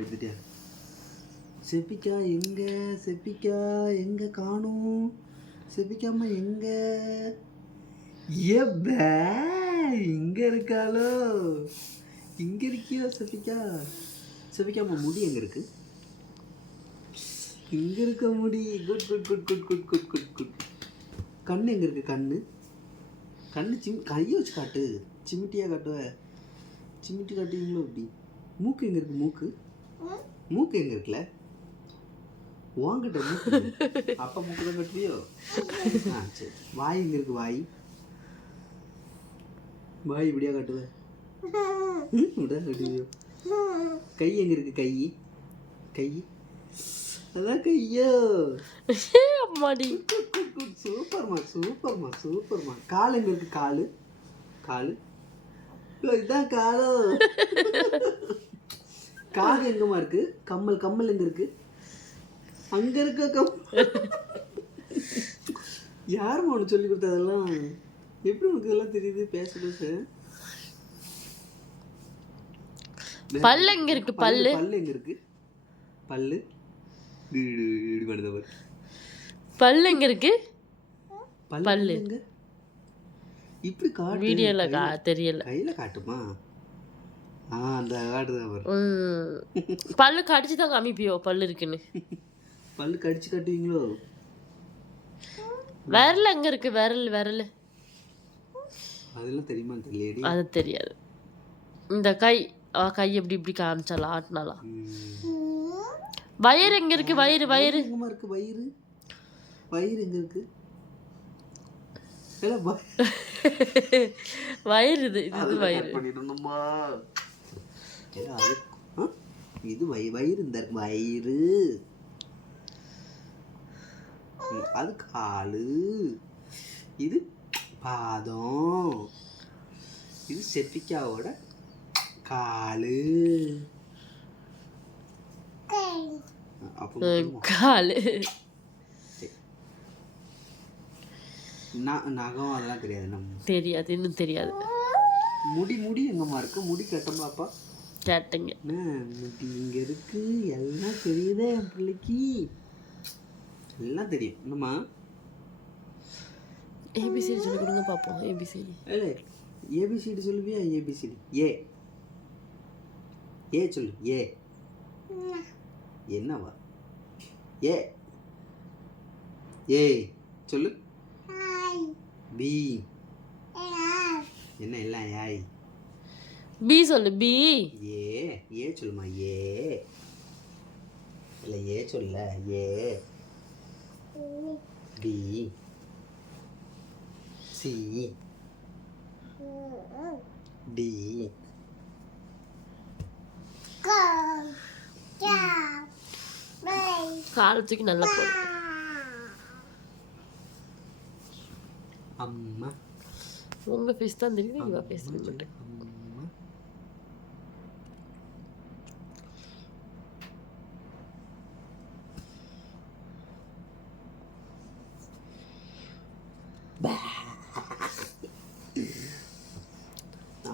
எடுத்துட்டியா? செப்பிக்கா எங்க? செப்பிக்கா எங்க காணும்? செப்பிக்காம எங்க? ஏப்ப இங்க இருக்காளோ? இங்க இருக்கியோ செப்பிக்கா? செப்பிக்காம முடி எங்க இருக்கு? இங்க இருக்க முடி. Good good good good good good good good. கண்ணு எங்க இருக்கு? கண்ணு கண்ணு கையை வச்சு காட்டு. சிமிட்டியா காட்டுவ? சிமிட்டி காட்டுவீங்களோ இப்படி? மூக்கு எங்க இருக்கு? மூக்கு எங்க இருக்குல்ல? வாங்கிட்ட மூக்கு. அப்பா மூக்கு தான் கட்டுவியோ? சரி. வாய் எங்க இருக்கு? வாய் இப்படியா காட்டுவ? இப்படிதான் கட்டுவியோ? கை எங்க இருக்கு? கை அதான் கையோ. அம்மாடி சூப்பர்மா. கால் எங்க இருக்கு? காலு இதான் காலோ. காது எங்கம்மா இருக்கு? கம்மல் எங்க இருக்கு? அங்க இருக்க யாருமா உனக்கு சொல்லி கொடுத்ததெல்லாம்? எப்படி உனக்கு இதெல்லாம் தெரியுது? பேச பல்லு எங்க இருக்கு? பல்லு எங்க இருக்கு? பல்லு பல்லு எங்க இருக்கு? பல்லு எங்க? இப்படி காட்டு. வீடியோல தெரியல. கையில காட்டுமா? அந்த காட்டுதான். பல்லு கடிச்சு தான் காமிப்பியோ பல்லு இருக்குன்னு? பல்லு கடிச்சு காட்டுவீங்களோ? விரல் எங்க இருக்கு? விரல் அதெல்லாம் தெரியுமா? தெரியலையடி. அது தெரியாது. இந்த கை எப்படி காமிச்சாலாம், ஆட்டினாலாம். வயிறு எங்க இருக்கு? வயிறு எங்கம்மா இருக்கு? வயிறு எங்க இருக்கு? வயிறு இது வயிறு பண்ணிடணுமா? இது வயிறு இந்த இருக்கு. வயிறு அது காலு. இது பாதம். இது செப்பிக்காவோட காலு. காலு நகம் அதெல்லாம் தெரியாது. தெரியாது, இன்னும் தெரியாது. முடி எங்கம்மா இருக்கு? முடி கட்டமாப்பா கேட்டீங்க. முடி இங்க இருக்கு. எல்லாம் தெரியுதே என் பிள்ளைக்கு. எல்லாம் தெரியும். என்னம்மா? ஏபிசிடி சொல்லி கொடுங்க பார்ப்போம். ஏபிசிடி ஏபிசிடி சொல்லுவியா? ஏபிசிடி ஏ சொல்லு. ஏ என்னவா? ஏ சொல்லு. பி என்ன? எல்லாம் ஏய். பி சொல்லு. பி ஏ சொல்லுமா? ஏ இல்ல ஏ சொல்ல. ஏ பி சி டி காலத்துக்கு நல்லா போடு. அம்மா உங்க ஃபேஸ் தான் தெரியுது. இவ ஃபேஸ் மட்டும்.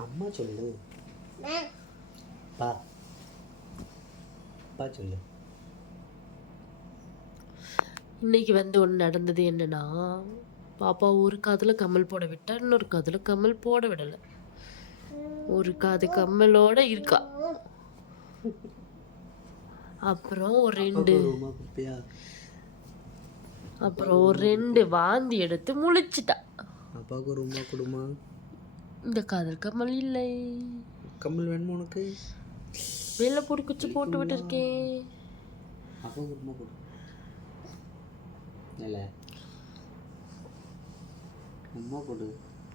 அம்மா சொல்லு. பா சொல்லு. இன்னைக்கு ஒன்று நடந்தது என்னன்னா, பாப்பா ஒரு காதில் கம்மல் போட விட்டா, இன்னொரு காதில் கம்மல் போட விடலை. ஒரு காது கம்மலோட இருக்கா. அப்புறம் ஒரு ரெண்டு வாந்தி எடுத்து முழிச்சிட்டா. அப்பாவுக்கு ஒரு உமா கொடுமா. இந்த காதல் கம்மல் இல்லை. கம்மல் வேணுமா உனக்கு? வெள்ளை பொடி குச்சி போட்டு விட்டுருக்கேன். அப்பாவுக்கு உமா கொடு. இல்லை உமா கொடு.